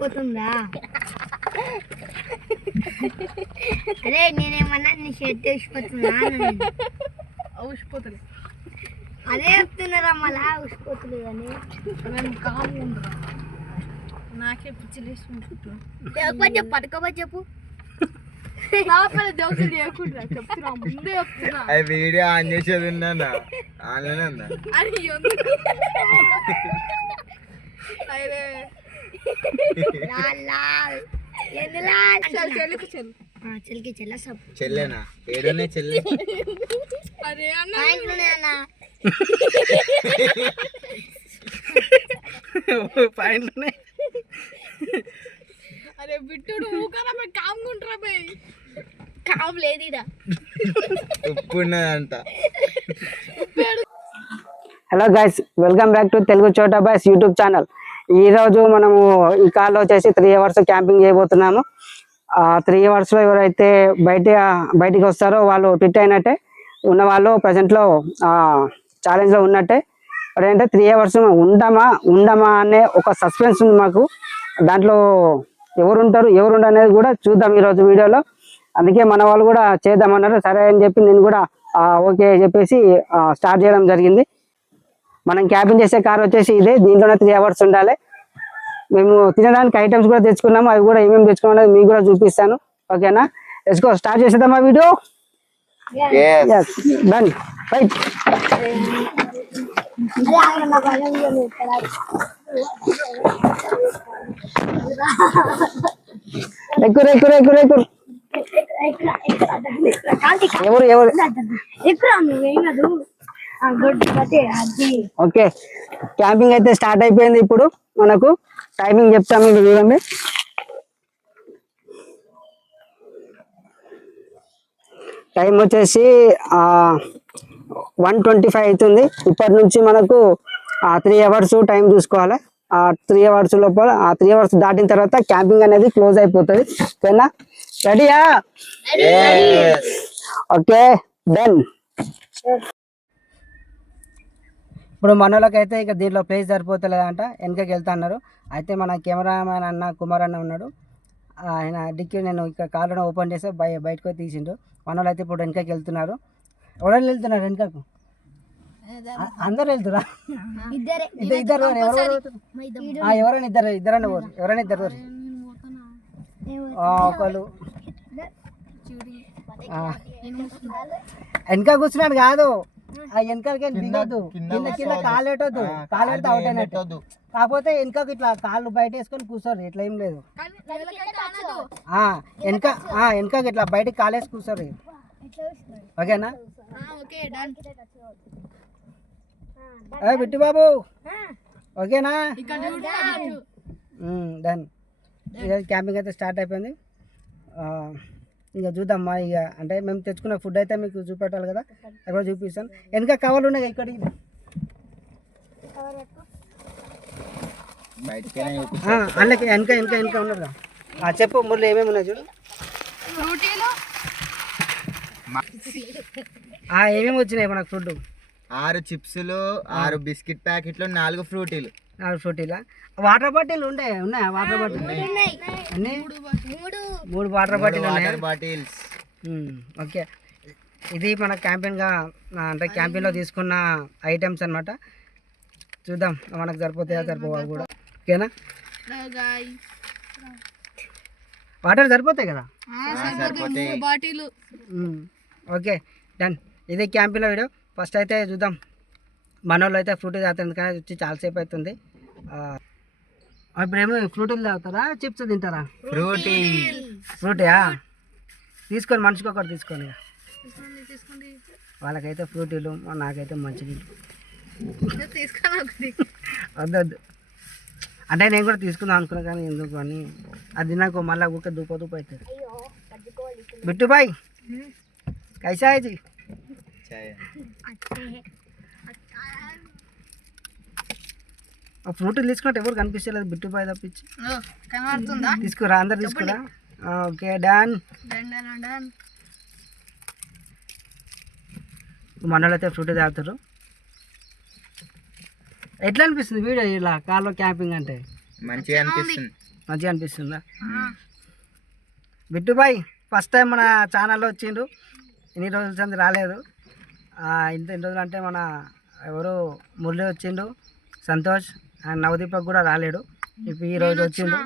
పోతుందా? అరే నేనేమన్నా నీ షర్ట్ వేసిపోతుందా? ఊసిపోతుంది. అదే చెప్తున్నారా మళ్ళా ఊసిపోతుంది కానీ నాకే పిచ్చిలేసుకుంటున్నా. చెప్పు పట్టుకోమని చెప్పు. వీడియో ఆన్ చేసేది ఉన్నా ఆన్లైన్ ఉందా? చెల్లెనా ఏడనే చెల్లె పాయింట్లోనే. అరే బిట్టుడు ఊకరా కామ్గుంటారా బై. కామ్ లేదు ఇడ. ఉప్పు ఉన్నదంట. Hello guys, welcome back to Telugu Chota boys YouTube channel. ఈరోజు మనము ఈ కాల్లో వచ్చేసి 3 hours క్యాంపింగ్ చేయబోతున్నాము. 3 hours లో ఎవరైతే బయటికి వస్తారో వాళ్ళు ఫిట్ అయినట్టే, ఉన్న వాళ్ళు ప్రజెంట్లో ఛాలెంజ్లో ఉన్నట్టే. ఏంటంటే 3 hours ఉండమా అనే ఒక సస్పెన్స్ ఉంది మాకు. దాంట్లో ఎవరు ఉండరు అనేది కూడా చూద్దాం ఈరోజు వీడియోలో. అందుకే మన వాళ్ళు కూడా చేద్దామన్నారు. సరే అని చెప్పి నేను కూడా ఓకే చెప్పేసి స్టార్ట్ చేయడం జరిగింది. మనం క్యాంపింగ్ చేసే కార్ వచ్చేసి ఇదే. దీంట్లోనే 3 hours ఉండాలి. మేము తినడానికి ఐటమ్స్ కూడా తెచ్చుకున్నాము. అవి కూడా ఏమేమి తెచ్చుకున్నామో మీకు కూడా చూపిస్తాను. ఓకేనా? లెట్స్ గో, స్టార్ట్ చేసేద్దామా video? Done, right. Okay, camping అయితే స్టార్ట్ అయిపోయింది. ఇప్పుడు మనకు టైమింగ్ చెప్తాము, మీరు చూడండి. టైం వచ్చేసి 1:25 అవుతుంది. ఇప్పటి నుంచి మనకు 3 hours టైం చూసుకోవాలి. 3 hours లోపల 3 hours దాటిన తర్వాత క్యాంపింగ్ అనేది క్లోజ్ అయిపోతుంది. ఓకేనా? రెడీయా? Okay, done. ఇప్పుడు మనోళ్ళకైతే ఇక దీంట్లో ప్లేస్ సరిపోతలేదంట, వెనకకి వెళ్తా అన్నారు. అయితే మన కెమెరామ్యాన్ అన్న కుమార్ అన్న ఉన్నాడు. ఆయన డిక్కీ నేను ఇక్కడ కార్లో ఓపెన్ చేస్తే బయటకు తీసిండు. మనోళ్ళు అయితే ఇప్పుడు వెనకకి వెళ్తున్నారు. ఎవరైనా వెళ్తున్నారు వెనకకు? అందరు వెళ్తురా? ఇద్దరు ఎవరైనా ఇద్దరు ఒకళ్ళు వెనక కూర్చున్నాడు కాదు, ఆ వెనకాలకి దిగొద్దు, కింద కాలు పెట్టొద్దు. కాలు పెడితే అవుట్ అయినట్టు. కాకపోతే వెనకకు ఇట్లా కాళ్ళు బయట వేసుకొని కూర్చోరు, ఇట్లా ఏం లేదు. వెనకకి ఇట్లా బయటకి కాలేసి కూర్చోరు. ఓకేనా? బిట్టు బాబు ఓకేనా? డన్. ఈరోజు క్యాంపింగ్ అయితే స్టార్ట్ అయిపోయింది. ఇక చూద్దామ్మా. ఇక అంటే మేము తెచ్చుకున్న ఫుడ్ అయితే మీకు చూపెట్టాలి కదా, ఎక్కడ చూపిస్తాను. వెనక కవర్లు ఉన్నాయి ఇక్కడ. అందుకే వెనక ఉన్నారు కదా. చెప్పు మురళి, ఏమేమి ఉన్నాయి చూడు. ఏమేమి వచ్చినాయి మనకు ఫుడ్? 6 చిప్స్లు, 6 బిస్కెట్ ప్యాకెట్లు, 4 ఫ్రూటీలు. 4 ఫ్రూటీలా? వాటర్ బాటిల్ ఉన్నాయా? Water bottle 3 water bottles. Okay, ఇది మన క్యాంపింగ్గా అంటే క్యాంపింగ్లో తీసుకున్న ఐటమ్స్ అనమాట. చూద్దాం మనకు సరిపోతాయా సరిపోవాలి కూడా. ఓకేనా? వాటర్ సరిపోతాయి కదా? Okay, done. ఇది క్యాంపింగ్లో వీడియో. ఫస్ట్ అయితే చూద్దాం. మన వాళ్ళు అయితే ఫ్రూటీ తాగుతుంది కానీ వచ్చి చాలాసేపు అవుతుంది. ఇప్పుడు ఏమో ఫ్రూటీలు తాగుతారా, చిప్స్ తింటారా? ఫ్రూటీయా? తీసుకొని మనిషికి ఒకటి తీసుకొని. వాళ్ళకైతే ఫ్రూటీలు, నాకైతే మంచినీళ్ళు. వద్దు అంటే నేను కూడా తీసుకుందాం అనుకున్నా కానీ ఎందుకు అని. అది నాకు మళ్ళీ ఊకే దూప అవుతుంది. బిట్టు బాయ్ కైసా है जी? ఫ్రూటీలు తీసుకుంటే ఎవరు కనిపించలేదు, బిట్టు బాయ్ తప్పించి. తీసుకురా, అందరు తీసుకురా. Okay, done. మనోళ్ళు అయితే ఫ్రూటీ తాగుతారు. ఎట్లా అనిపిస్తుంది వీడియో ఇలా కార్లో క్యాంపింగ్ అంటే? మంచిగా అనిపిస్తుంది. మంచిగా అనిపిస్తుందా? బిట్టు బాయ్ ఫస్ట్ టైం మన ఛానల్లో వచ్చిండు, ఇన్ని రోజుల సంది రాలేదు. ఇన్ని రోజులు అంటే మన ఎవరు మురళి వచ్చిండు, సంతోష్ అండ్ నవదీపక్ కూడా రాలేడు. ఇప్పుడు ఈ రోజు వచ్చిండు.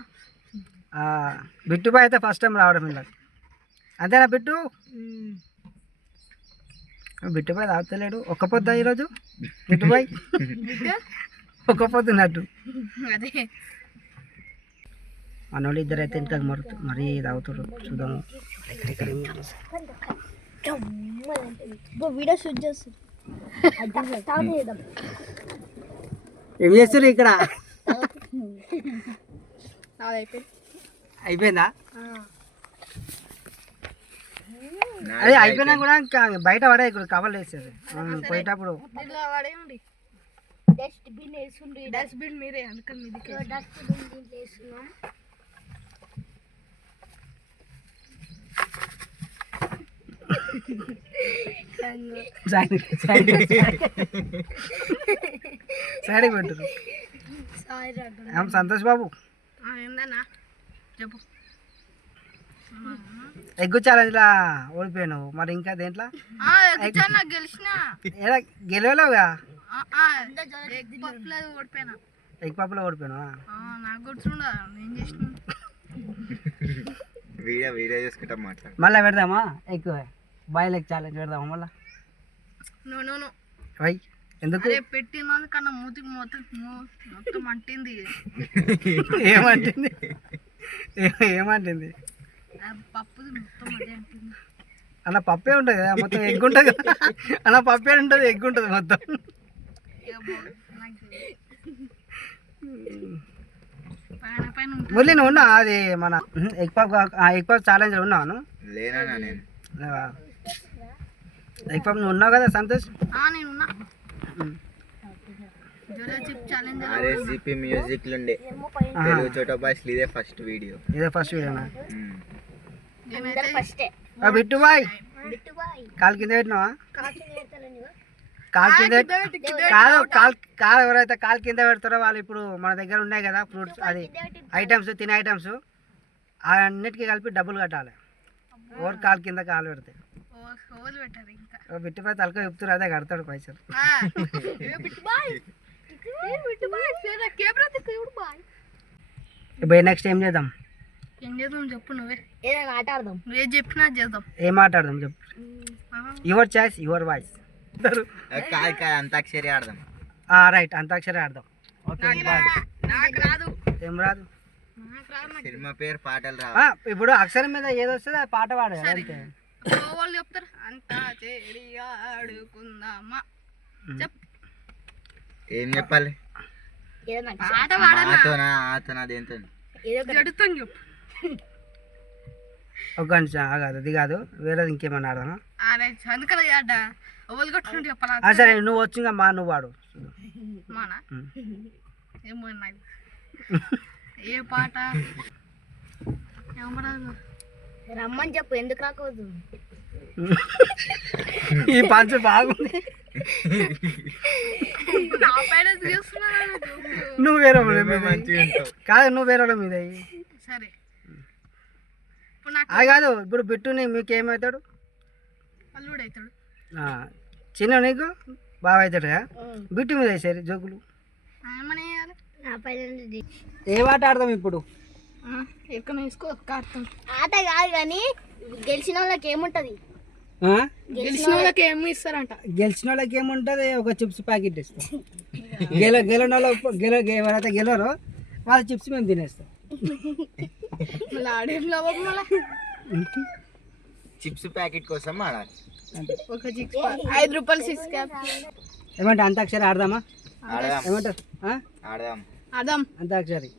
బిట్టు బాయ్ అయితే ఫస్ట్ టైం రావడం ఇలా. అంతేనా బిట్టు? Bit bye తాగుతలేడు. ఒక్క పొద్దు ఈరోజు బిట్టు బాయ్ ఒక్క పొద్దున్నట్టు. మనోళ్ళు ఇద్దరు అయితే ఇంకా మరీ తాగుతారు. చూద్దాము వీడియో షూట్ చేస్తారు. ఏం చేస్తారు ఇక్కడ? అయిపోయిందా? అదే అయిపోయినా కూడా ఇంకా బయట పడే ఇక్కడ కవర్లు వేసేది పోయేటప్పుడు. డస్ట్బిన్ మీరే అందుకని సైడ్కి పెట్టరు. సంతోష్ బాబు ఏందన్నా చెప్పు. ఎగ్గు ఛాలెంజ్లా ఓడిపోయాను, మరి ఇంకా దేంట్లో గెలిచిన గెలవలేవుగా? ఓడిపోయినా. ఎగ్ పప్పులో ఓడిపోయాను. నాకు గుర్తుందా ఏం చేసిన. వీడియో చేసుకుంటాం మాట్లాడు. మళ్ళీ పెడదామా ఎగ్ బాయ్ లెగ్ ఛాలెంజ్ పెడదామా మళ్ళీ? వై ఎందుకు పెట్టిన కన్నా మూతికి మొత్తం అంటింది. ఏమంటుంది? ఏమంటుంది? పప్పుది మొత్తం అదే అంటుంది. అలా పప్పే ఉంటుంది కదా మొత్తం, ఎగ్ ఉంటుంది కదా అలా పప్పే ఉంటుంది, ఎగ్ ఉంటుంది మొత్తం. మురళి నువ్వు ఉన్నావు అది మన ఎగ్ పప్ ఛాలెంజ్ ఉన్నాను. లేనా నేను ఎగ్ పప్ నువ్వు ఉన్నావు కదా సంతోష్? నేనున్నా. రెసిపీ మ్యూజిక్ నుండి తెలుగు చోట భాషలు ఇదే ఫస్ట్ వీడియో. వీడియోనా? బిట్టు బాయ్ కాలు కింద పెట్టినావా? కాలు కింద కాదు ఎవరైతే కాలు కింద పెడతారో వాళ్ళు ఇప్పుడు మన దగ్గర ఉన్నాయి కదా ఫ్రూట్స్, అది ఐటమ్స్ తినే ఐటమ్స్ అన్నిటికీ కలిపి డబ్బులు కట్టాలి. ఓవర్ కాలు కింద కాలు పెడితే బిట్టు బాయ్ తలక చెప్తారు, అదే కడతాడు పైసలు. ఇప్పుడు నెక్స్ట్ ఏం చేద్దాం? చెప్పు. నువ్వే ఆట ఆడదాం. నువ్వే చెప్పినా చేద్దాం. ఏం ఆట ఆడదాం చెప్పు? Your choice your voice. Antakshari ఆడదాం. రైట్, అంతాక్షరి ఆడదాం. నాకు రాదు. ఏం రాదు? సినిమా పేరు పాటలు రావు. ఇప్పుడు అక్షరం మీద ఏది వస్తుంది అది పాట పాడాలి అంతే. వాళ్ళు చెప్తారు అంతా చెడిగా ఆడుకుందామా. చెప్పు ఏం చెప్పాలి? పాట పాడాలి. దేంతో జడుతాం చెప్పు. ఒక నిమిషం ఆగదు, అది కాదు వేరేది ఇంకేమన్నా ఆడదామా? అందుకని ఎవరు కొట్టుకుంటే చెప్పాలి. సరే నువ్వు వచ్చింగా మా నువ్వు వాడు మానా ఏమో నాకు ఏ పాట రమ్మని చెప్పు. ఎందుకు రాకూడదు? ఈ పంచ బాగుంది. నువ్వు వేరే కాదు, నువ్వు వేరే మీద. సరే అది కాదు, ఇప్పుడు బిట్టుని మీకు ఏమవుతాడు? అల్లుడు అవుతాడు. చిన్న నీకు బాగా అవుతాడు కదా. బిట్టు మీద వేసారు జోకులు. ఏ ఆట ఆడదాం ఇప్పుడు? ఆట కాదు కానీ గెలిచిన వాళ్ళకి ఏముంటది? గెలిచిన వాళ్ళకి ఏమి ఇస్తారంట? గెలిచిన వాళ్ళకి ఏముంటది? ఒక చిప్స్ ప్యాకెట్ ఇస్తాం. గెలవని వాళ్ళు ఎవరైతే గెలవరో వాళ్ళ చిప్స్ మేము తినేస్తాం. చిప్స్ ప్యాకెట్ కోసం ఆడాలి. ఒక చిప్స్ 5 రూపాయలు 6 క్యాప్. ఏమంటే అంతాక్షరి ఆడదామా? ఏమంటారు? ఆడదాం అంతాక్షరి.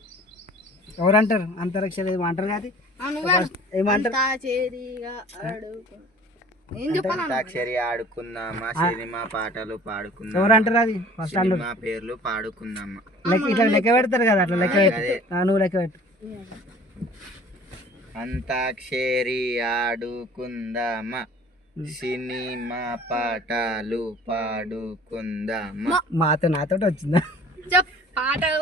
ఎవరంటారు అంతరాక్షరి? ఏమంటారు కాదు, ఏమంటారు? అంతాక్షరి ఆడుకుందామా, సినిమా పాటలు పాడుకుందాం. ఎవరంటారు అది? ఫస్ట్ సినిమా పేర్లు పాడుకుందామా. ఇట్లా లెక్క పెడతారు కదా, అట్లా లెక్క పెట్టు. నువ్వు లెక్క పెట్టు. అంతాక్షరి ఆడుకుందామా, సినిమా పాటలు పాడుకుందామా. నాతో వచ్చిందా? పాటలు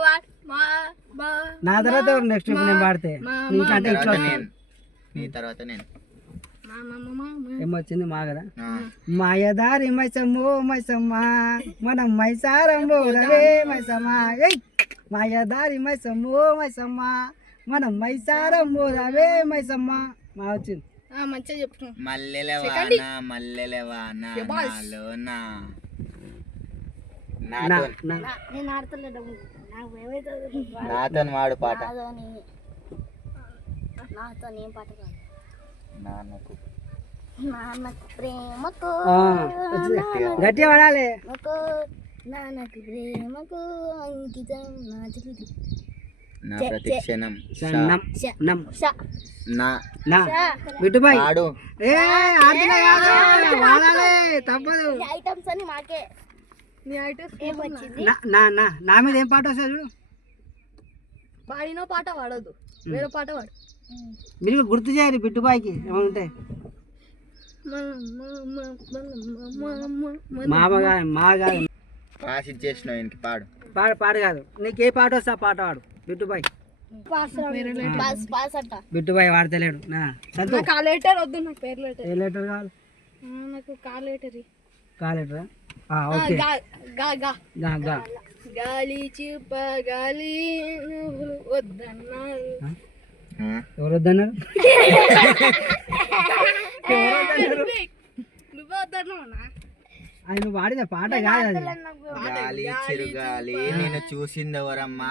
నా తర్వాత ఎవరు నెక్స్ట్ ఇప్పుడు నేను పాడితే నీకంటే ఇట్లా నీ తర్వాత నేను ఏమొచ్చింది మా కదా మాయదారి మైసమ్మో మైసమ్మ మనం మైసారం పోదవే మైసమ్మ ఏయ్ మాయదారి మైసమ్మో మైసమ్మ మనం మైసారం పోదవే మైసమ్మ మా వచ్చింది మంచిగా చెప్తున్నా మల్లెల వాన నేను ఆడతలేడు నాకు ఏమైతుంది నాతో వాడు పాట నాతో ఏం పాట కాదు నాన్నకు ప్రేమకు గట్టిగా పడాలి నాన్నకు ప్రేమకు అంకితం నా చిలిపి నా ప్రతిక్షణం బిట్టుబాయ్ పాడు తప్పదు ఐటమ్స్ అని మాకే నా మీద ఏం పాట వస్తుంది చూడు పాడిన పాట పాడదు వేరే పాట పాడు మీరు గుర్తు చేయరు బిట్టుబాయికి ఏమంటే మాగా పాస్ ఇచ్చేసిన ఆయనకి పాడు పాడు కాదు నీకు ఏ పాట వస్తే ఆ పాట పాడు బిట్టుబాయ్ బిట్టుబాయ్ వాడతలేడు కాలేటర్ వద్దు నాకు పేరు లెటర్ ఏ లెటర్ కావాలి నాకు కాలేటర్ కాలేటరా ఓకే గాలి చూప గాలి వద్దన్నారు ఎవరు వద్దన్నారు నువ్వు వద్దన్నావునా ఆయన నువ్వు వాడిన పాట కాదు అది గాలి చిరుగాలి నేను చూసింది ఎవరమ్మా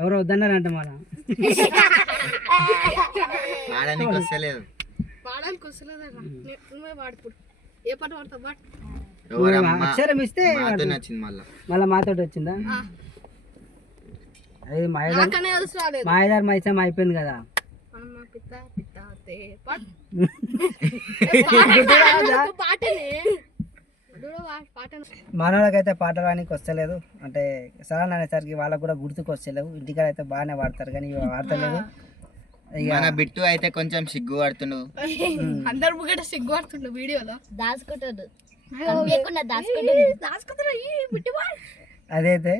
ఎవరు వద్దన్నారంట మళ్ళా ఆడడానికి వస్తలేదు పాడానికి వస్తలేదన్నా నువ్వే పాడుపుడు ఏ పాట పాడతావు పాట అక్షరం ఇస్తే నచ్చింది మళ్ళీ మాతోటి వచ్చిందా అది మాయదారి మైసం అయిపోయింది కదా మనోళ్ళకైతే పాట రానికి వస్తలేదు అంటే సడన్ అనేసరికి వాళ్ళకు కూడా గుర్తుకు వస్తలేవు ఇంటికాడ అయితే బాగానే వాడతారు కానీ ఇవి వాడతలేదు మన బిట్టు అయితే కొంచెం సిగ్గు పడుతుండు అందరు ముగ్గట సిగ్గు పడుతుండు వీడియోలో దాచుకుంటాడు అదైతే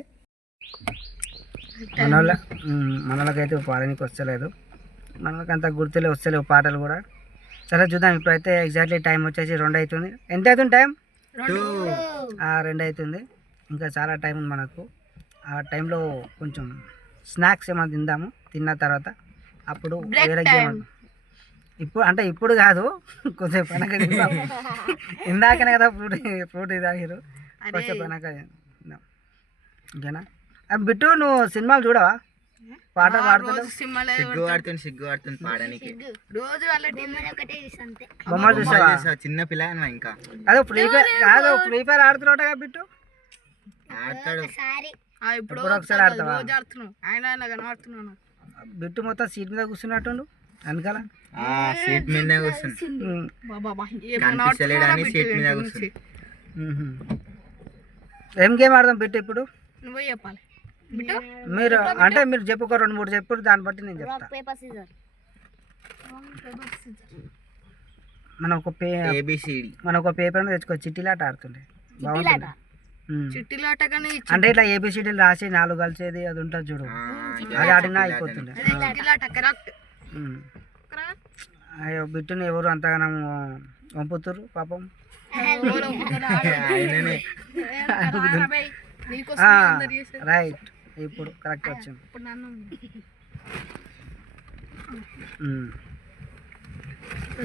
మనోళ్ళకైతే పాడడానికి వస్తలేదు మనకి అంత గుర్తులే వస్తలేవు పాటలు కూడా సరే చూద్దాం ఇప్పుడైతే ఎగ్జాక్ట్లీ టైం వచ్చేసి 2 అవుతుంది ఎంత అవుతుంది టైం 2 అవుతుంది ఇంకా చాలా టైం ఉంది మనకు ఆ టైంలో కొంచెం స్నాక్స్ ఏమైనా తిందాము తిన్న తర్వాత అప్పుడు వేరే గేమ్ ఇప్పుడు అంటే ఇప్పుడు కాదు కొద్దిసేపు వెనక తిందాము ఇందాకనే కదా ఫ్రూట్ తాగిరు కొంచెం వెనక ఓకేనా బిట్టు నువ్వు సినిమాలు చూడవా పాట పాడుతున్నావు సిగ్గు పడుతుంది పాడడానికి బొమ్మలు చూసావా చిన్న పిల్ల ఇంకా అదే ఫ్రీ ఫైర్ కాదు ఫ్రీ ఫైర్ ఆడుతున్నావు కదా బిట్టు ఆడతాడు ఇప్పుడు ఒకసారి ఆడతావా బిట్టు మొత్తం సీట్ మీద కూర్చున్నట్టుండు వెనకాల సీట్ మీద కూర్చుని సీట్ మీద కూర్చుని ఏం గేమ్ ఆడదాం బిట్టు ఇప్పుడు నువ్వే చెప్పాలి మీరు అంటే మీరు చెప్పుకో 2-3 చెప్పు దాన్ని బట్టి నేను చెప్తా మనం ఒక పేపర్ తెచ్చుకో చిట్టిలాట ఆడుతుండే బాగుంటుంది అంటే ఇట్లా ఏబిసిడీలు రాసి 4 కలిసేది అది ఉంటుంది చూడు అది ఆడినా అయిపోతుండే అయ్యో బిట్టుని ఎవరు అంతగానో పంపుతురు పాపం రైట్ ఇప్పుడు కరెక్ట్ వచ్చింది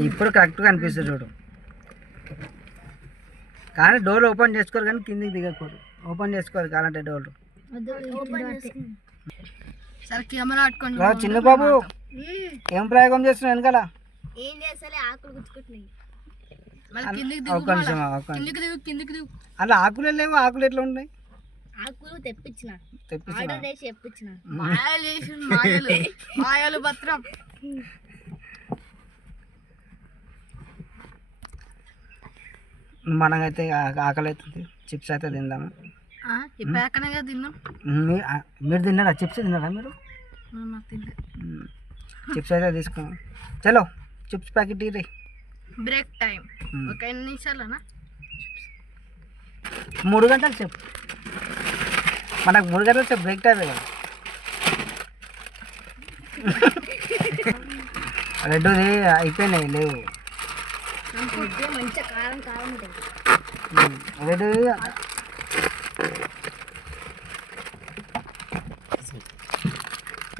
ఇప్పుడు కరెక్ట్గా అనిపిస్తుంది చూడు కానీ డోర్ ఓపెన్ చేసుకోరు కానీ కిందికి దిగకూడదు ఓపెన్ చేసుకోరు కావాలంటే డోర్ చిన్న బాబు ఏం ప్రయోగం చేస్తున్నావు వెనకాల అలా ఆకులు లేవు ఆకులు ఎట్లా ఉన్నాయి ఆకులు తెప్పించిన మనకైతే ఆకలి అవుతుంది చిప్స్ అయితే తిందాము మీరు తిన్నారా చిప్స్ తిన్నారా మీరు చిప్స్ అయితే తీసుకున్నాం చలో చిప్స్ ప్యాకెట్ ఇరే బ్రేక్ టైం ఒక 5 నిమిషాలనా 3 గంటలు చెప్పు మనకు 3 గంటలు చెప్పు బ్రేక్ టైమే కదా రెడ్డుది అయిపోయినాయి లేవు. మంచిగా కారం కారం ఉంటుంది. రెడ్డు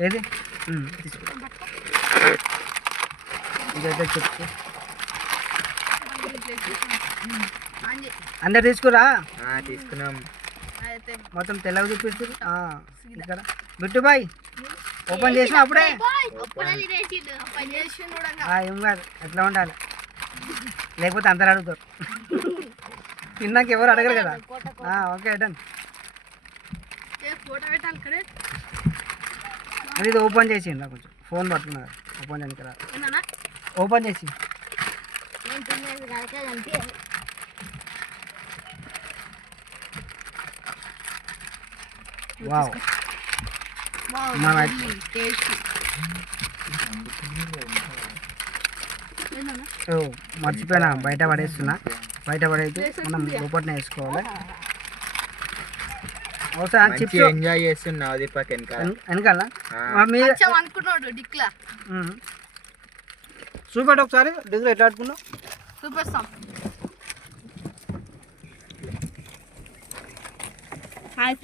ఏది తీసుకో. ఇదైతే చెప్పు అందరు తీసుకురా. తీసుకున్నాం. మొత్తం తెల్లగా చూపిస్తుంది ఇక్కడ. బిట్టుబాయ్ ఓపెన్ చేసిన అప్పుడే ఏం కాదు, ఎట్లా ఉండాలి, లేకపోతే అందరు అడుగుతారు. తిన్నాక ఎవరు అడగరు కదా. Okay done. అది ఇది ఓపెన్ చేసి కొంచెం ఫోన్ పట్టుకున్నారు. ఓపెన్ చేయడానికి రా, ఓపెన్ చేసి. వావ్ మర్చిపోయినా, బయట పడేస్తున్నా. బయట పడైతే మనం లోపట్నే వేసుకోవాలి. చిప్స్ ఎంజాయ్ చేస్తున్నావు దీపక్ వెనకాల చూపెట్టు ఒకసారి. డిగ్రీ ఎట్లా ఆడుకున్నావు? చూపిస్తాం. Hi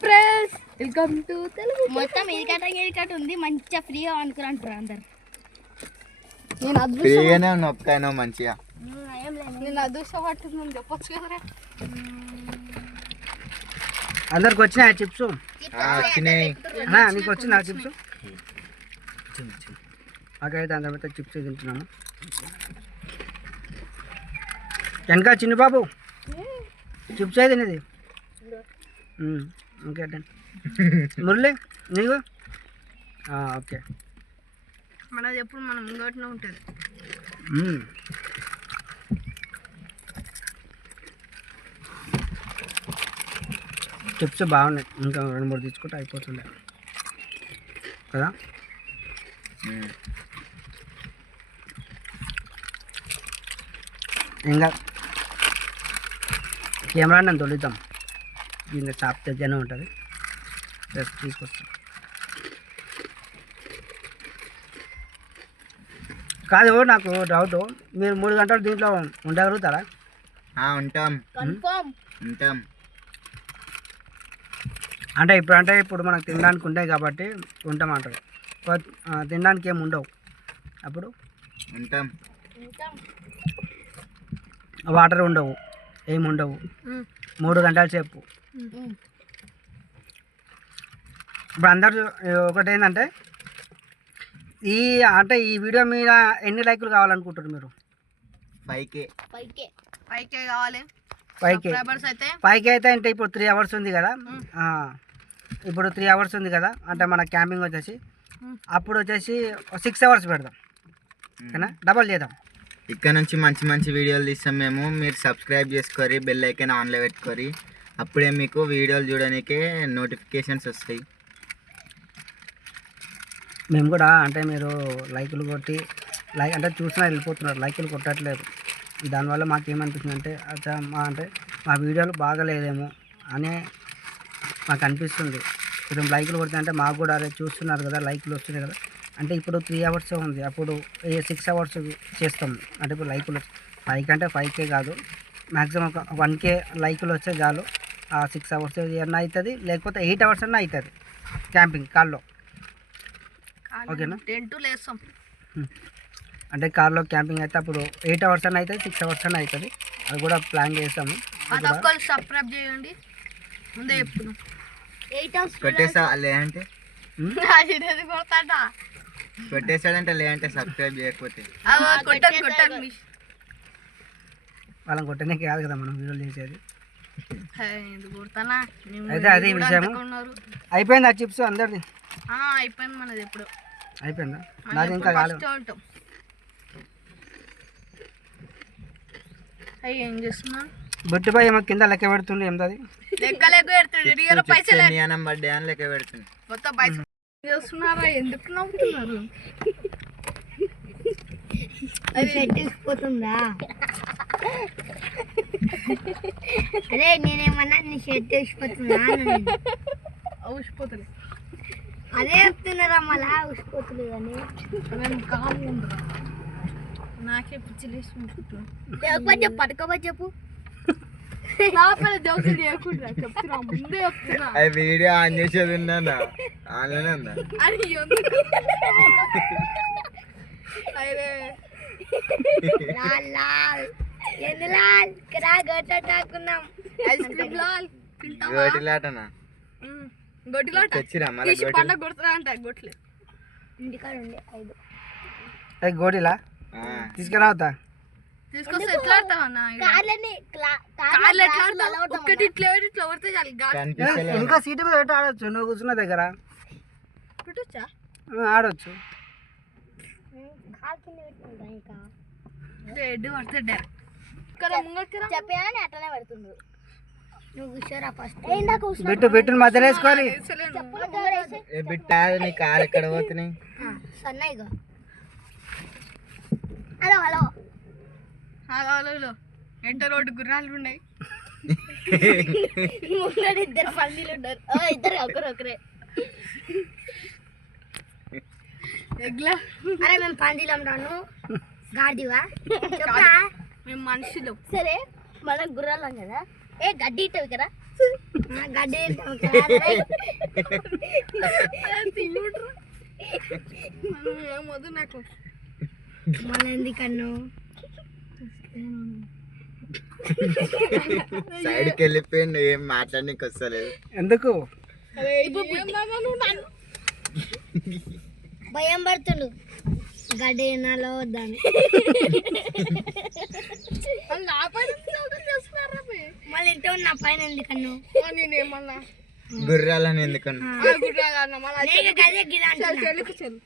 friends, welcome to Telugu. మొత్తం ఎరికట ఉంది, మంచిగా ఫ్రీగా అనుకుని అంటారు అందరు. నేను ఫ్రీగానే నొక్కాను మంచిగా. నేను అదృష్టం పట్టిందని చెప్పొచ్చు కదరా. అందరికి వచ్చినాయా చిప్స్? వచ్చినాయి. నీకు వచ్చినా చిప్స్? నాకైతే అందరితో చిప్స్ తింటున్నాను. వెనక చిన్న బాబు చిప్స్ అయితే తినేది. ఓకే మురళి నీకు? ఓకే. మనది ఎప్పుడు మనం ఇంకోటినే ఉంటుంది. చిప్స్ బాగున్నాయి. ఇంకా 2-3 తీసుకుంటే అయిపోతుండే కదా. ఇంకా కెమెరా నన్ను తొలుద్దాం. దీనికి షాప్ దగ్గరనే ఉంటుంది. ప్లస్ తీసుకొస్తాం. కాదు, నాకు డౌట్, మీరు 3 గంటలు దీంట్లో ఉండగలుగుతారా? ఉంటాం. అంటే ఇప్పుడు మనకు తినడానికి ఉంటాయి కాబట్టి ఉంటామంటారు. తినడానికి ఏమి ఉండవు. అప్పుడు ఉంటాం. వాటర్ ఉండవు, ఏమి ఉండవు. 3 గంటల సేపు. ఇప్పుడు అందరు ఒకటి ఏంటంటే ఈ వీడియో మీద ఎన్ని లైకులు కావాలనుకుంటారు మీరు? 5K కావాలి. 5K అయితే అంటే ఇప్పుడు 3 అవర్స్ ఉంది కదా. ఇప్పుడు 3 అవర్స్ ఉంది కదా, అంటే మన క్యాంపింగ్ వచ్చేసి అప్పుడు వచ్చేసి 6 అవర్స్ పెడదాం. ఓకేనా? డబల్ చేద్దాం. ఇక్కడ నుంచి మంచి మంచి వీడియోలు తీస్తాం మేము. మీరు సబ్స్క్రైబ్ చేసుకోరి, బెల్ ఐకాన్ ఆన్లో పెట్టుకోరి. అప్పుడే మీకు వీడియోలు చూడడానికే నోటిఫికేషన్స్ వస్తాయి. మేము కూడా అంటే మీరు లైకులు కొట్టి అంటే చూసినా వెళ్ళిపోతున్నారు, లైకులు కొట్టట్లేదు. దానివల్ల మాకేమనిపిస్తుంది అంటే మా వీడియోలు బాగలేదేమో అని మాకు అనిపిస్తుంది. కొంచెం లైకులు కొడితే అంటే మాకు కూడా అదే చూస్తున్నారు కదా, లైకులు వస్తున్నాయి కదా. అంటే ఇప్పుడు 3 అవర్స్ ఉంది, అప్పుడు 6 అవర్స్ చేస్తాం. అంటే ఇప్పుడు లైకులు 5 అంటే 5K కాదు, మ్యాక్సిమం 1K లైకులు వస్తే చాలు. 6 అవర్స్ అన్నా అవుతుంది, లేకపోతే 8 అవర్స్ అన్నా అవుతుంది క్యాంపింగ్ కార్లో. ఓకేనా? అంటే కార్లో క్యాంపింగ్ అయితే అప్పుడు 8 అవర్స్ అన్న అవుతుంది, 6 అవర్స్ అన్న అవుతుంది. అది కూడా ప్లాన్ చేస్తాము. సబ్స్క్రైబ్ చేయండి. ముందే చెప్తున్నాం. 8 అవర్స్ పెట్టేసా లేదంటే పెట్టేసాడంటే, లేదంటే సబ్స్క్రైబ్ చేయకపోతే వాళ్ళని కొట్టడానికి కాదు కదా మనం వీడియోలు చేసేది. అయితే అదే విషయం. అయిపోయింది ఆ చిప్స్ అందరిది? అయిపోయింది. మనది ఎప్పుడు అయిపోయిందా? నాది ఇంకా కాలేదు. ఏం చేస్తున్నా? బొట్టుపై ఏమో కింద లెక్క పెడుతుండే. ఏంటది? బర్త్డే అని లెక్క పెడుతుంది. మొత్తం పైసలు చేస్తున్నారా? ఎందుకు నవ్వుతున్నారు? అది పెట్టేసిపోతుందా? అదే నేనేమన్నా నీ షర్ట్ వేసిపోతుందా? ఊసిపోతుంది. అదే చెప్తున్నారా మళ్ళా ఉసిపోతుంది కానీ నాకే పిచ్చి లేచి చెప్పు పట్టుకోమని చెప్పు చెప్తున్నా ముందే చెప్తున్నా అది వీడియో ఆన్ చేసేది ఉందా ఆన్లోనే ఉందా అని అరే లాల్ లాల్ ఎందు లాల్ రా గొట్టకున్నాం ఐస్ క్రీమ్ లాల్ తింటావా గోటిలాటనా గొడ్డిలాట తెచ్చిరా మళ్ళీ తీసి పండగ కొడుతున్నా అంట గొట్లే ఇంటికాడ ఉండే 5 అది గోటిలా తీసుకురావద్దా తీసుకొస్తే ఎట్లా ఆడతావన్నా కార్లని కార్లు ఎట్లా ఆడతావు ఒక్కటి ఇట్లా పెట్టి ఇట్లా కొడితే చాలు గాలి కనిపిస్తలేదు ఇంకా సీటు మీద పెట్టి ఆడొచ్చు నువ్వు కూర్చున్న దగ్గర పెట్టొచ్చా ఆడొచ్చు కాల్ కింద పెట్టుకుంటా ఇంకా రెడ్ పడితే డైరెక్ట్ ఇక్కడ ముంగట్రా చెప్పానని అట్లనే పెడుతుండు నువ్వు కూర్చోరా ఫస్ట్ బిట్టు బిట్టుని మధ్యలో వేసుకొని ఏ బిట్ట నీ కాలు ఎక్కడ పోతున్నాయి సన్నయ్యగా హలో హలో హలో ఎంట రోడ్డు గుర్రాలు ఉన్నాయి ముంగడు ఇద్దరు పందిలు ఉన్నారు ఇద్దరు ఒకరే ఎగ్లా అరే మేము పందిలు అమ్మాను గాడివా చెప్పా మేము మనుషులు సరే మనం గుర్రాలం కదా ఏ గడ్డి ఇట్టవు కదా గడ్డి తింటుండ్రు ఏమొద్దు నాకు మన ఎందుకన్ను సైడ్కి వెళ్ళిపోయిండు ఏం మాట్లాడడానికి వస్తలేదు ఎందుకు భయం పడుతుండు గడ్డి నాలో వద్దాను నా పైన చేస్తున్నారా మళ్ళీ ఇంట్లో నా పైన ఎందుకన్ను నేనేమన్నా గుర్రాలని ఎందుకన్నా గుర్రాలన్న మళ్ళీ గదే గిదా చెల్లికి చెల్లు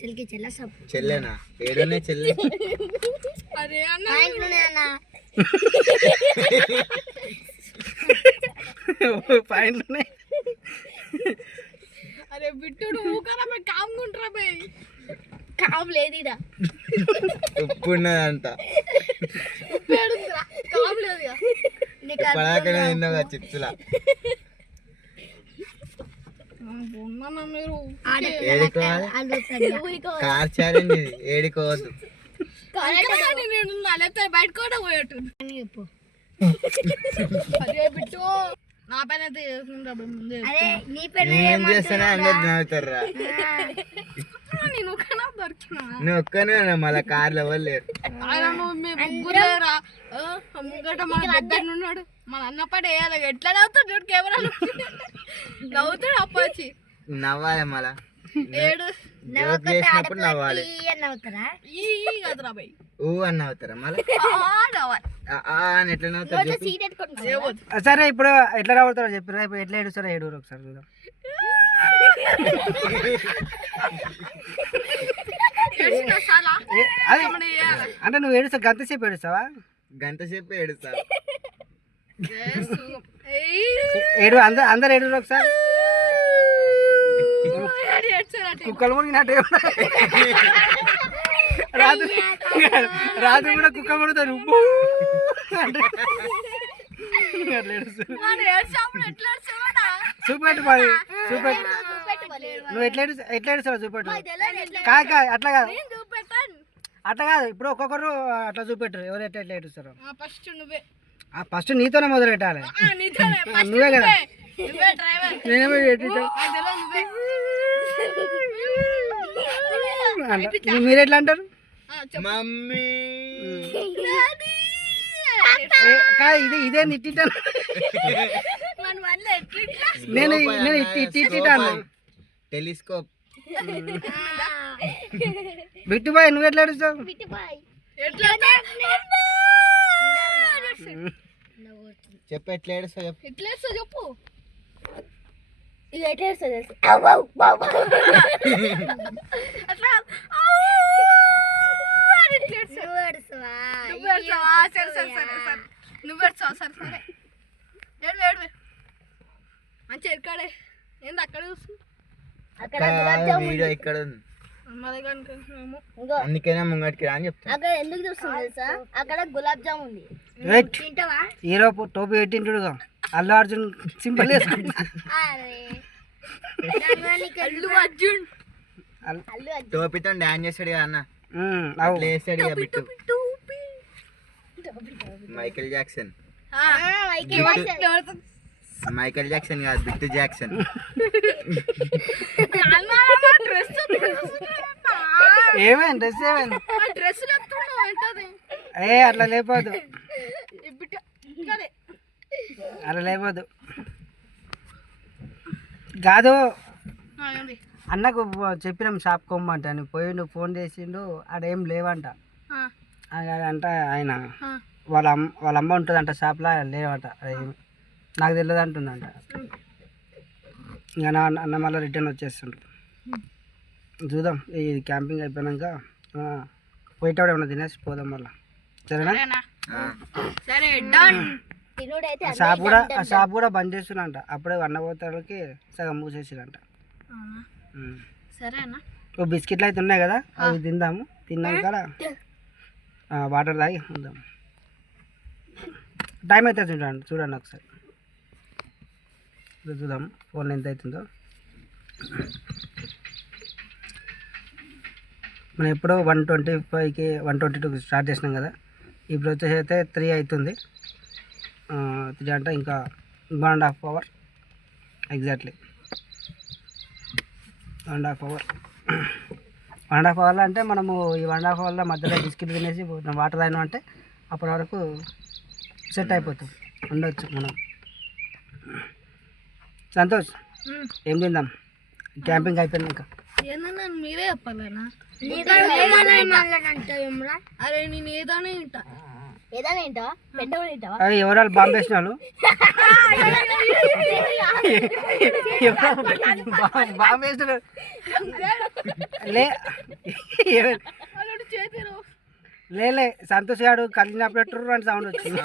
చెల్లికి చెల్ల సబ్ చెల్లెనా ఏడునే చెల్లె అరే అన్న మా ఇంట్లోనే అన్న పాయింట్లోనే అరే బిట్టుడు ఊకరా పోయి కాముకుంటారా పోయి కాపు లేదు ఇడ ఉప్పు ఉన్నదంట పేడుందిరా కాము లేదుగా నీకు పడాకనే తిన్నావు చిప్స్లా ఉన్నానా మీరు ఏడుకోవాలి కార్ ఛాలెంజ్ ఇది ఏడుకోవద్దు నేను లేకపోతే బయట కూడా పోయేట్టు చెప్పు అరే బిట్టు నా పైన అయితే చేసుకుంటా ముందే అరే నీ పేరు నేనేం చేస్తానే అందరు నవ్వుతారా నేను ఒకనా దొరికినా నువ్వు ఒక్కనే మళ్ళీ కార్లు ఎవరు లేరు ఆయన నువ్వు మీ ముగ్గురేరా ముగ్గట మన దగ్గర ఉన్నాడు మన అన్న పడి వేయాలి ఎట్లా నవ్వుతాడు చూడు కెమెరా నవ్వుతాడు అప్పచ్చి నవ్వాలి మళ్ళా ఏడు జోక్ చేసినప్పుడు నవ్వాలి నవ్వుతారా ఈ కదరా బై ఊ అని నవ్వుతారా మళ్ళీ నవ్వాలి అని ఎట్లా నవ్వుతారు చెప్పు. సీట్ ఎట్టుకుంటున్నా సరే ఇప్పుడు ఎట్లా రాబడతారో చెప్పారు ఇప్పుడు ఎట్లా ఏడుస్తారో ఏడుగురు ఒకసారి చూద్దాం చాలా అది అంటే నువ్వు ఏడుస్తావు గంతసేపు ఏడుస్తావా గంట సేపు ఏడుస్తా ఏడు అందరు ఏడుగురు ఒకసారి కుక్కలు మురిగినట్టు రాత్రి రాత్రి కూడా కుక్క ముడుతారు చూపెట్టు మరి చూపెట్టు నువ్వు ఎట్లా ఏడుస్తావు చూపెట్టు కాదు కాదు అట్లా కాదు అట్లా కాదు ఇప్పుడు ఒక్కొక్కరు అట్లా చూపెట్టరు ఎవరు ఎట్లా ఎట్లా ఏడుస్తారు ఫస్ట్ నువ్వే ఫస్ట్ నీతోనే మొదలు పెట్టాలి నువ్వే కదా నేనేమో మీరు ఎట్లా అంటారు మమ్మీ కాదు ఇదే ఇట్టిటాను నేను ఇట్టిటాను టెలిస్కోప్ బిట్టుబాయ్ నువ్వు ఎట్లా ఏడుస్తావు చెప్పు ఎట్లా ఏడుస్తావు చెప్పు ఎట్లా చెప్పు ఇది ఎట్లా వేస్తుంది తెలుసు అట్లా నువ్వు ఏడుస్తావా సరే సరే సరే సరే నువ్వు ఏడ్చావు సరే సరే ఏడు ఏడు మంచి ఎక్కడే ఏంది అక్కడ చూస్తుంది అక్కడ గులాబ్ జామున్ వీడియో ఇక్కడ ఉంది మరి కనుక ఇంకో అందుకనే ముంగటికి రా అని చెప్తా అక్కడ ఎందుకు చూస్తుంది తెలుసా అక్కడ గులాబ్ జామ్ ఉంది రైట్ తింటావా హీరో టోపీ పెట్టింటుడుగా అల్లు అర్జున్ సింపుల్ వేసుకుంటా అరే అల్లు అర్జున్ టోపీతో డాన్స్ చేస్తాడు కదా అన్న, అవు అట్లా వేస్తాడు ఇక బిట్టు. టోపీ Michael Jackson. Dress Michael Jackson కాదు, బిట్టు జాక్సన్. ఏమైంది డ్రెస్ ఏమైంది? డ్రెస్ లేపుతున్నావు ఏ అట్లా లేకపోదు, అట్లా లేకపోదు. కాదు అన్నకు చెప్పినాం షాప్ కొమ్మంట అని పోయిండు, ఫోన్ చేసిండు, ఆడేం లేవంట. అంటే ఆయన వాళ్ళ అమ్మ ఉంటుందంట షాప్లో, లేవంట. నాకు తెలియదు అంటుందంట. ఇంకా అన్న మళ్ళీ రిటర్న్ వచ్చేస్తుండ్రు. చూద్దాం ఈ క్యాంపింగ్ అయిపోయినాక పోయేటప్పుడు ఏమన్నా తినేసి పోదాం మళ్ళీ. సరేనా? సరే డన్. ఆ షాప్ కూడా బంద్ చేస్తున్నంట. అప్పుడే అన్నపోతాలకి సగం మూసేసిరంట. సరేనా? ఓ బిస్కెట్లు అయితే ఉన్నాయి కదా, అవి తిందాము. తిన్నాక వాటర్ తాగి ఉందాం. టైం అయితే చూడండి ఒకసారి చూద్దాం ఫోన్ ఎంత అవుతుందో. మనం ఎప్పుడో 125కి 122కి స్టార్ట్ చేసినాం కదా, ఇప్పుడు వచ్చేసి అయితే 3 అవుతుంది. 3 అంటే ఇంకా 1.5 అవర్ ఎగ్జాక్ట్లీ. 1.5 అవర్. 1.5 అవర్లో అంటే మనము ఈ 1.5 అవర్లో మధ్యలో బిస్కెట్ తినేసి వాటర్ తాగినాం అంటే అప్పటి వరకు సెట్ అయిపోతుంది, ఉండొచ్చు మనం. సంతోష్ ఏం తిందాం క్యాంపింగ్ అయిపోయినాక? ఏందన్నా మీరే చెప్పాలనా? అరే నేను ఏదైనా తింటా. ఎవరాలు బాంబు వేసిన వాళ్ళు బాంబు వేసిన లేలే సంతోష్ గారు కలిగినప్పుడు అని సౌండ్ వచ్చింది.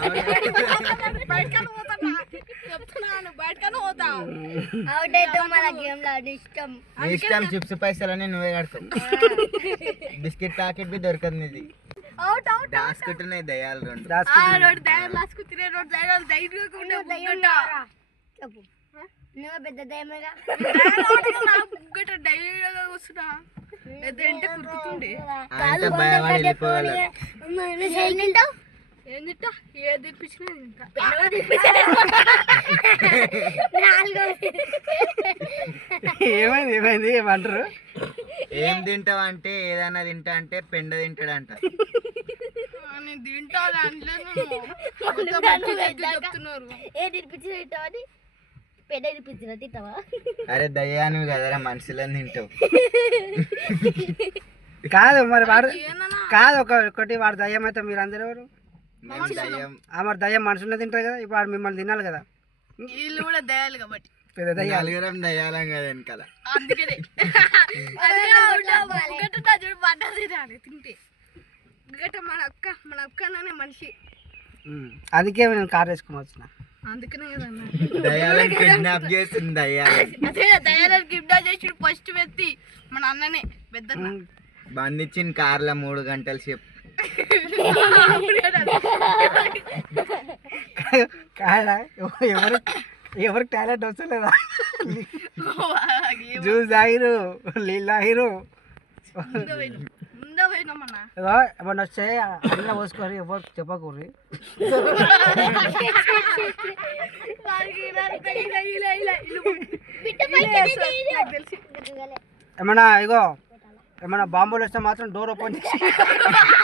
ఇష్టం చిప్స్ పైసలని నువ్వే కడతావు. బిస్కెట్ ప్యాకెట్ బి దొరకదు నీది. దాచుకుంటున్నాయి దయాలు రెండు. పెద్ద దయమేగా అంటే భయపడి వెళ్ళిపోవాలి. ఏంటా ఏ తిప్పించినా ఏమైంది ఏమంటారు? ఏం తింటావు అంటే ఏదైనా తింటా అంటే పెండ తింటాడంట. నేను తింటా చెప్తున్నారు. ఏ తినిపించిన తింటావని పెద్ద తినిపించిన తింటావా? అరే దయ్యాను కదరా, మనుషులని తింటావు. కాదు మరి వాడు కాదు ఒకటి వాడు దయ్యం అయితే మీరు అందరు ఎవరు? దయ్యం. మరి దయ్యం మనుషులనే తింటారు కదా, ఇప్పుడు వాడు మిమ్మల్ని తినాలి కదా. వీళ్ళు కూడా దయాలు కాబట్టి పెద్ద దయ్యాలు నలుగురం దయ్యాలం కదా వెనకాల. అందుకనే తింటే మన అక్కనే మనిషి. అందుకే నేను కార్ వేసుకుని వచ్చిన. అందుకనే కదన్నా దయ్యాలను కిడ్నాప్ చేసింది. అదే దయాలను కిడ్నాప్ చేసి ఫస్ట్ వ్యక్తి మన అన్ననే పెద్ద బంధించిన కార్లో 3 గంటల సేపు. కాదా ఎవరికి టాలెంట్ వస్తలేదా? జ్యూస్ తాగిరు, నీళ్ళు తాగిరు. ఏమన్నా వస్తే అన్న పోసుకొని ఎవరు చెప్పకూరి. ఏమన్నా ఇగో ఏమన్నా బాంబులు వస్తే మాత్రం డోర్ ఓపెన్ చేసి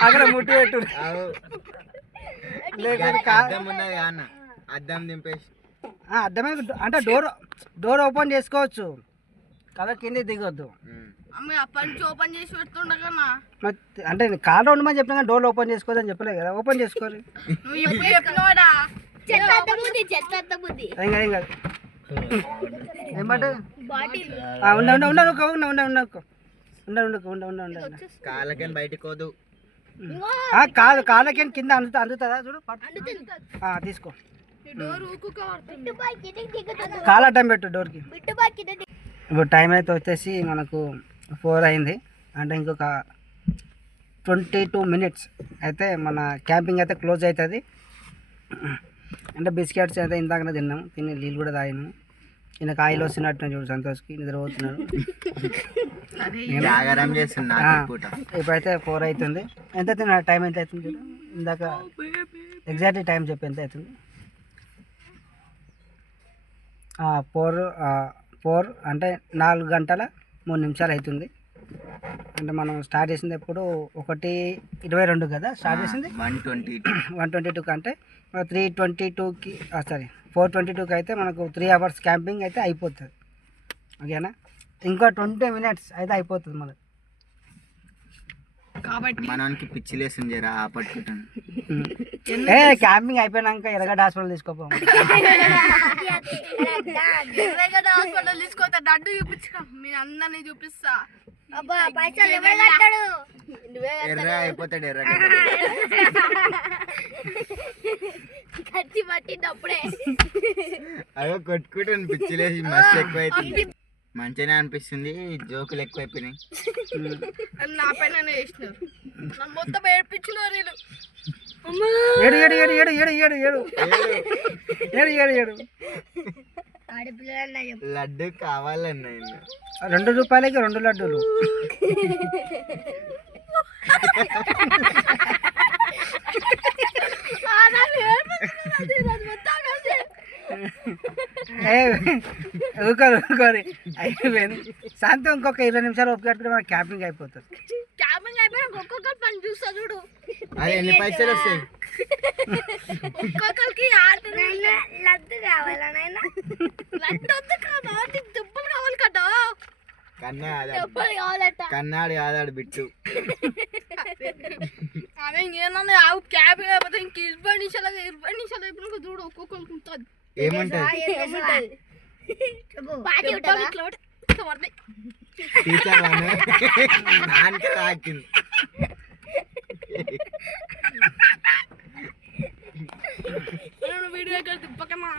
అక్కడ ముట్టి పెట్టు. అద్దం ఉన్నది అన్న, అద్దం దింపేసి. అర్థమే అంటే డోర్ ఓపెన్ చేసుకోవచ్చు కదా, కింద దిగొద్దు. అప్పటి నుంచి ఓపెన్ చేసి పెడుతుండగా అంటే కార్ ఉండమని చెప్పినా కానీ డోర్ ఓపెన్ చేసుకోవద్దని చెప్పలే కదా, ఓపెన్ చేసుకోరు. ఏం కాదు ఏమంటే కాళ్ళకని బయటకు పోదు. కాదు కాళ్ళకి కింద అందుతుందా చూడు, తీసుకో. కాళ్ళ టైం పెట్టు డోర్కి. ఇప్పుడు టైం అయితే వచ్చేసి మనకు 4 అయింది, అంటే ఇంకొక 22 మినిట్స్ అయితే మన క్యాంపింగ్ అయితే క్లోజ్ అవుతుంది. అంటే బిస్కెట్స్ అయితే ఇందాకనే తిన్నాము, తిని నీళ్ళు కూడా తాగినాము. ఈయనకు ఆయిల్ వస్తున్నట్టు చూడు సంతోష్కి నిద్రపోతున్నాడు. జాగారం చేస్తున్నా పూట. ఇప్పుడైతే 4 అవుతుంది. ఎంత అవుతుంది టైం ఎంత అవుతుంది చూడు, ఇందాక ఎగ్జాక్ట్లీ టైం చెప్పి ఎంత అవుతుంది. 4 అంటే 4 గంటల 3 నిమిషాలు అవుతుంది. అంటే మనం స్టార్ట్ చేసింది ఎప్పుడు 1:22 కదా స్టార్ట్ చేసింది. 122 అంటే 3:22కి సారీ 4:22కి అయితే మనకు 3 అవర్స్ క్యాంపింగ్ అయితే అయిపోతుంది. ఓకేనా, ఇంకా 20 minutes అయితే అయిపోతుంది మనకు. కాబట్టి మనకి పిచ్చి లేస్తుంది జరా పట్టుకుంటాను. క్యాంపింగ్ అయిపోయినాక ఎర్రగడ్డ హాస్పిటల్ తీసుకోపో. హాస్పిటల్ తీసుకోతా డడ్డు చూపించా మీరు అందరినీ చూపిస్తా. అబ్బా పైసలు ఎవరు కట్టాడు? ఎర్ర అయిపోతాడు ఎర్ర కత్తి పట్టినప్పుడే అదో కొట్టుకుంటాను. పిచ్చి లేసి మస్తు ఎక్కువ అవుతుంది. మంచిగానే అనిపిస్తుంది. జోకులు ఎక్కువైపోయినాయి. నా పైన చేసినారు, నన్ను మొత్తం ఏడ్పించినారు వీళ్ళు. ఏడు ఏడు ఏడు ఏడు ఏడు ఏడు ఏడు ఏడు ఏడు ఏడు ఆడపిల్లలన్నా లడ్డు కావాలన్నా 2 రూపాయలకి 2 లడ్డూలు. ఊరుకోరు అయిపోయింది. సాయంత్రం ఇంకొక 20 నిమిషాలు ఒప్పుకట్టుకుంటే మనకి క్యాంపింగ్ అయిపోతుంది. క్యాంపింగ్ అయిపోయినా ఒక్కొక్కరు పని చూస్తా చూడు. అదే ఎన్ని పైసలు వస్తాయి? ఒక్కొక్కరికి లడ్డు కావాలా నాయన? లడ్డు వద్దు కదా, నీకు దెబ్బలు కావాలి కదా. ఎప్పుడు కావాలట? కన్నాడు కాదాడు బిట్టు. అదే ఇంకేమన్నా క్యాంపింగ్ అయిపోతే ఇంక 20 నిమిషాలు అయిపోయినా చూడు ఒక్కొక్కరికి ఉంటుంది. ఏముంటది? టీచర్ నాన్నకే రాకింది. వీడియో తిప్పకమా.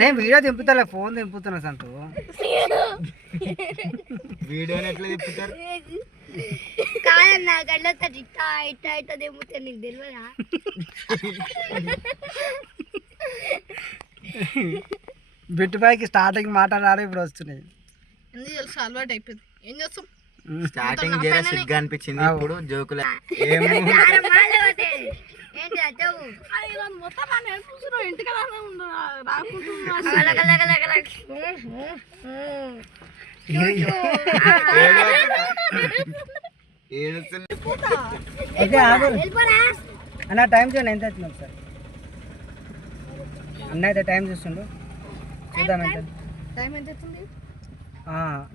నేను వీడియో దింపుతా, ఫోన్ దింపుతున్నా సంతు. వీడియోని ఎట్లా తిప్పుతారు? కాదన్నా గడ్డతో ఇట్టా ఇట్టా ఇట్టా దింపుతా, నీకు తెలియదా? బిట్టుపైకి స్టార్టింగ్ మాట్లాడాలి, ఇప్పుడు వస్తున్నాయి. ఎందుకు తెలుసు అలవాటు అయిపోయింది. ఏం చేస్తాం, స్టార్టింగ్ జర సిగ్గా అనిపించింది, ఇప్పుడు జోకులు. ఏంటి అచ్చవు మొత్తం ఇంటికి అన్న టైం చూడండి ఎంత అవుతుంది ఒకసారి. అన్న అయితే టైం చూస్తుండు, చూద్దాం ఎంత. టైం ఎంత అవుతుంది?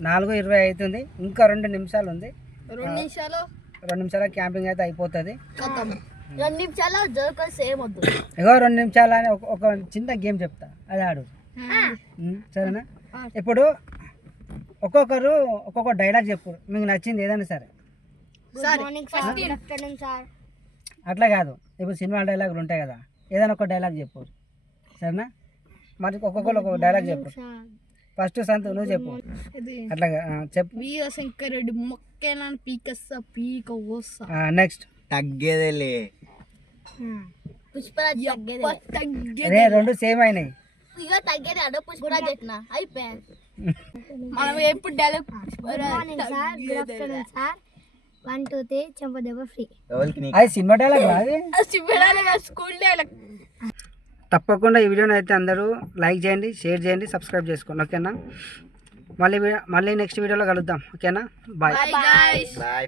4:20 అవుతుంది. ఇంకా 2 నిమిషాలు ఉంది. 2 నిమిషాల క్యాంపింగ్ అయితే అయిపోతుంది. 2 నిమిషాలు జోకర్ సేమ్ వద్దు. ఇగో 2 నిమిషాలు అని ఒక చిన్న గేమ్ చెప్తా, అది ఆడు. సరేనా? ఇప్పుడు ఒక్కొక్కరు ఒక్కొక్క డైలాగ్ చెప్పు, మీకు నచ్చింది ఏదైనా సరే. అట్లా కాదు, ఇప్పుడు సినిమా డైలాగులు ఉంటాయి కదా, ఏదైనా ఒక డైలాగ్ చెప్పు, సరేనా? మరి ఒక్కొక్కరు ఒక్కొక్క డైలాగ్ చెప్పు. ఫస్ట్ సంతు నువ్వు చెప్పు. అట్లా చెప్పు. వీరశంకర్ రెడ్డి మొక్కేనా పీకస్తా పీక కోస్తా. నెక్స్ట్ తగ్గేదేలే. పుష్పరాజ్ అదే 2 సేమ్ అయినాయి. ఇక తగ్గేది అడో పుష్పరాజ్ ఎట్నా అయిపోయా. మనం ఎప్పుడు డైలాగ్ సార్ 1 2 3 చెంపదెబ్బ ఫ్రీ. అది సినిమా డైలాగ్ అది స్కూల్ డైలాగ్. తప్పకుండా ఈ వీడియోని అయితే అందరూ లైక్ చేయండి, షేర్ చేయండి, సబ్స్క్రైబ్ చేసుకోండి. ఓకేనా? మళ్ళీ నెక్స్ట్ వీడియోలో కలుద్దాం. ఓకేనా? బాయ్. బాయ్.